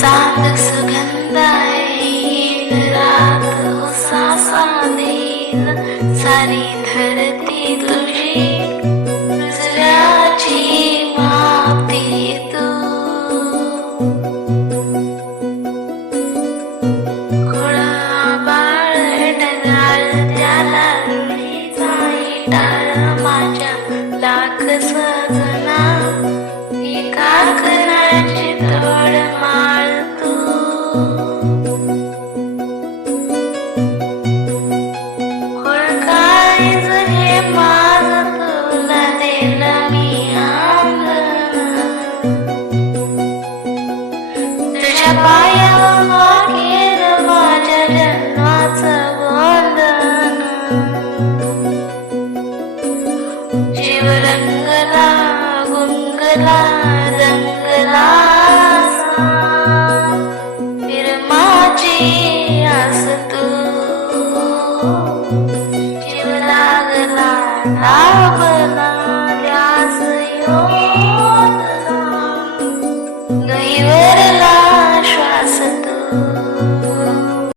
चांद सुगंधाईल रात उसासा देईल सारी धरती तुझी रुजव्याची माती तू खुळा बाळ ढगाळ त्याला जाई टाळ माझ्या लाख सजना एका कराची तोडमाळ तू खुळकाळीच हे माझ तुला दिलं मी आंगण तुझ्या पायावर केलं माझ्या जन्माचं वंदन जीव रंगला गुंगला रंगला फिर माझी आस तू जीव लागला लाभला ध्यास योग